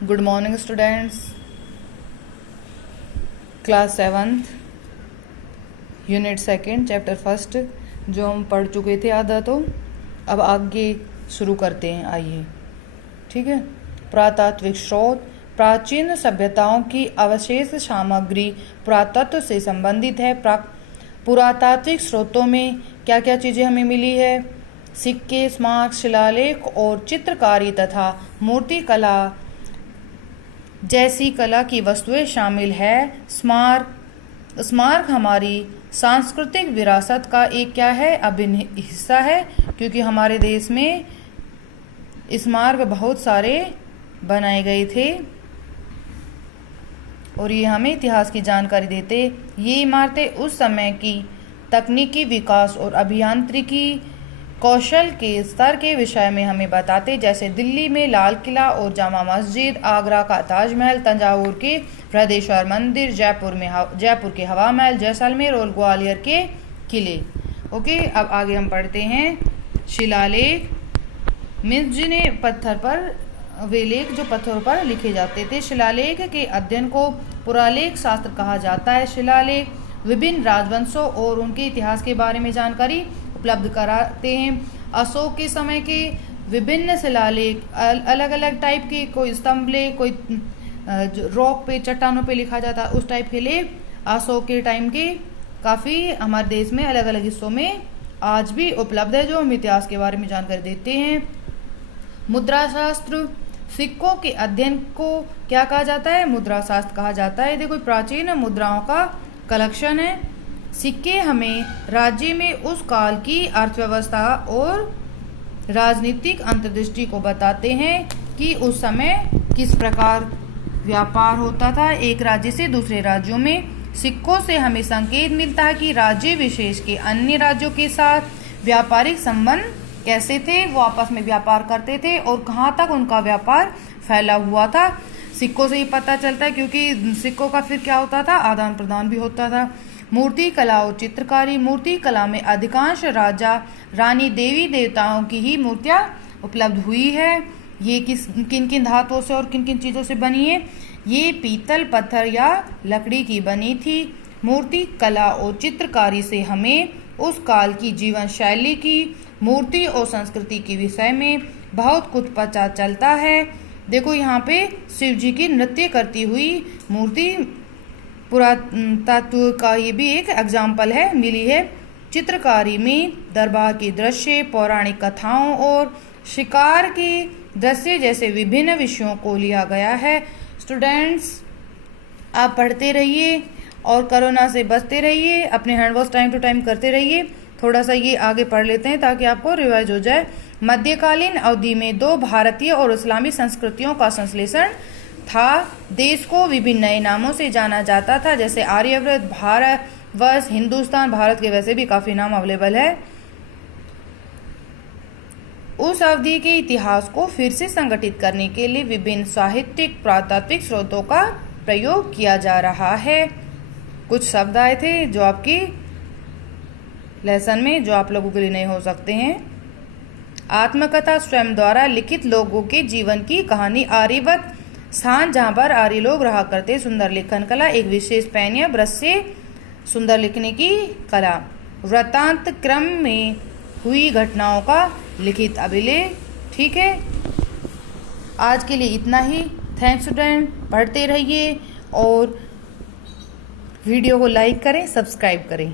Good morning students. Class 7th unit 2 chapter 1 जो हम पढ़ चुके थे आधा, तो अब आगे शुरू करते हैं। आइए, ठीक है। पुरातात्विक स्रोत। प्राचीन सभ्यताओं की अवशेष सामग्री पुरातत्व से संबंधित है। पुरातात्विक स्रोतों में क्या क्या चीज़ें हमें मिली है? सिक्के, स्मारक, शिलालेख और चित्रकारी तथा मूर्ति कला जैसी कला की वस्तुएं शामिल है। स्मारक हमारी सांस्कृतिक विरासत का एक क्या है? अभिन्न हिस्सा है, क्योंकि हमारे देश में स्मारक बहुत सारे बनाए गए थे और ये हमें इतिहास की जानकारी देते। ये इमारतें उस समय की तकनीकी विकास और अभियांत्रिकी कौशल के स्तर के विषय में हमें बताते, जैसे दिल्ली में लाल किला और जामा मस्जिद, आगरा का ताजमहल, तंजावुर के बृहदेश्वर मंदिर, जयपुर के हवा महल, जैसलमेर और ग्वालियर के किले। ओके, अब आगे हम पढ़ते हैं शिलालेख। मीन्स जिन्हें पत्थर पर, वे लेख जो पत्थरों पर लिखे जाते थे। शिलालेख के अध्ययन को पुरालेख शास्त्र कहा जाता है। शिलालेख विभिन्न राजवंशों और उनके इतिहास के बारे में जानकारी उपलब्ध कराते हैं। अशोक के समय के विभिन्न शिलालेख अलग अलग टाइप के, कोई स्तंभ लेख, कोई रॉक पे, चट्टानों पे लिखा जाता है, उस टाइप के लेख अशोक के टाइम के काफ़ी हमारे देश में अलग अलग हिस्सों में आज भी उपलब्ध है, जो हम इतिहास के बारे में जानकारी देते हैं। मुद्रा शास्त्र। सिक्कों के अध्ययन को क्या कहा जाता है? मुद्रा शास्त्र कहा जाता है। देखो, प्राचीन मुद्राओं का कलेक्शन है। सिक्के हमें राज्य में उस काल की अर्थव्यवस्था और राजनीतिक अंतर्दृष्टि को बताते हैं कि उस समय किस प्रकार व्यापार होता था एक राज्य से दूसरे राज्यों में। सिक्कों से हमें संकेत मिलता है कि राज्य विशेष के अन्य राज्यों के साथ व्यापारिक संबंध कैसे थे, वो आपस में व्यापार करते थे और कहाँ तक उनका व्यापार फैला हुआ था। सिक्कों से ही पता चलता है, क्योंकि सिक्कों का फिर क्या होता था? आदान प्रदान भी होता था। मूर्ति कला और चित्रकारी। मूर्ति कला में अधिकांश राजा रानी, देवी देवताओं की ही मूर्तियाँ उपलब्ध हुई है। ये किन किन धातुओं से और किन किन चीज़ों से बनी है? ये पीतल, पत्थर या लकड़ी की बनी थी। मूर्ति कला और चित्रकारी से हमें उस काल की जीवन शैली की, मूर्ति और संस्कृति के विषय में बहुत कुछ पता चलता है। देखो, यहाँ पे शिव जी की नृत्य करती हुई मूर्ति पुरातत्व का ये भी एक एग्जाम्पल है, मिली है। चित्रकारी में दरबार के दृश्य, पौराणिक कथाओं और शिकार के दृश्य जैसे विभिन्न विषयों को लिया गया है। स्टूडेंट्स, आप पढ़ते रहिए और कोरोना से बचते रहिए। अपने hand wash time to time करते रहिए। थोड़ा सा ये आगे पढ़ लेते हैं ताकि आपको रिवाइज हो जाए। मध्यकालीन अवधि में दो भारतीय और इस्लामी संस्कृतियों का संश्लेषण था। देश को विभिन्न नए नामों से जाना जाता था, जैसे आर्यव्रत, भारतवर्ष, हिंदुस्तान। भारत के वैसे भी काफ़ी नाम अवेलेबल है। उस अवधि के इतिहास को फिर से संगठित करने के लिए विभिन्न साहित्यिक पुरातात्विक स्रोतों का प्रयोग किया जा रहा है। कुछ शब्द आए थे जो आपकी लेसन में, जो आप लोगों के लिए नहीं हो सकते हैं। आत्मकथा, स्वयं द्वारा लिखित लोगों के जीवन की कहानी। आर्यवत, स्थान जहाँ पर आर्य लोग रहा करते। सुंदर लेखन कला, एक विशेष पेन या ब्रश से सुंदर लिखने की कला। वृत्तांत, क्रम में हुई घटनाओं का लिखित अभिलेख। ठीक है, आज के लिए इतना ही। थैंक्स स्टूडेंट, पढ़ते रहिए और वीडियो को लाइक करें, सब्सक्राइब करें।